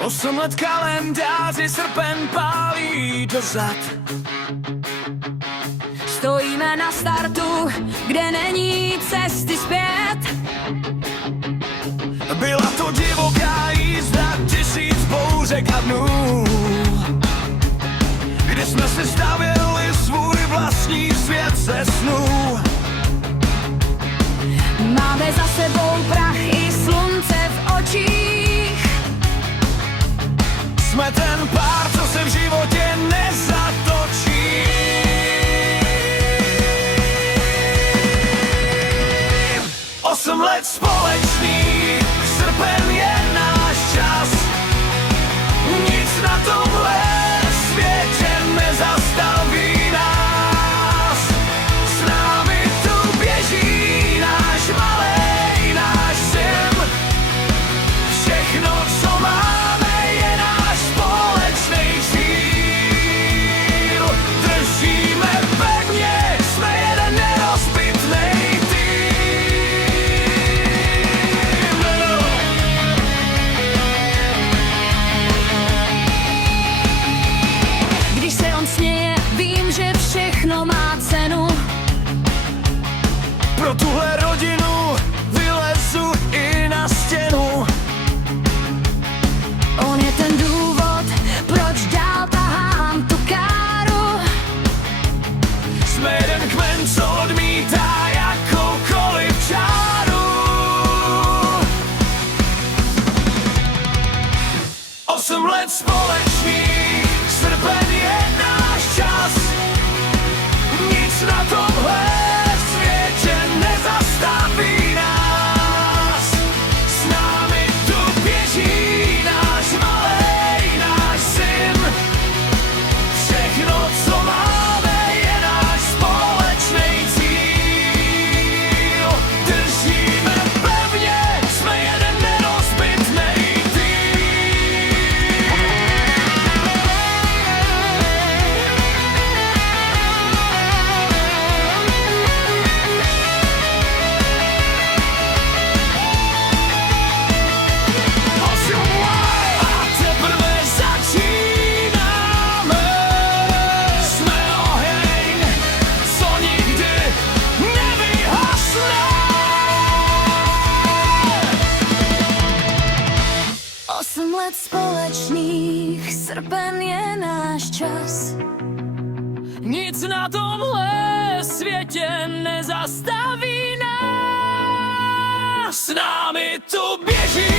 Osm let kalendáři, srpen pálí dozad. Stojíme na startu, kde není cesty zpět. Byla to divoká jízda, 1000 bouřek a dnů, kdy jsme si stavěli svůj vlastní svět ze snů. Máme za sebou prach i slunce v očích. Jsme ten pár, co se v životě nezatočí. 8 let společných, srpen je náš čas. Nic na tomhle světě nezastaví nás. S námi tu běží náš malej, náš syn. Všechno, co máme, je náš společný cíl. Držíme pevně, jsme jeden nerozbitnej tým. Když se on směje, vím, že všechno má cenu. Pro tuhle rodinu vylezu i na stěnu. On je ten důvod, proč dál tahám tu káru. Jsme jeden kmen, co odmítá jakoukoliv čáru. 8 let společných, srpen je náš čas. Nic na tomhle světě nezastaví nás. S námi tu běží náš malej, náš syn. Všechno, co máme, je náš společný cíl. Držíme pevně, jsme jeden nerozbitnej tým. A teprve začínáme. Jsme oheň, co nikdy nevyhasne. 8 let společných, srpen je náš čas. Nic na tomhle světě nezastaví nás. S námi tu běží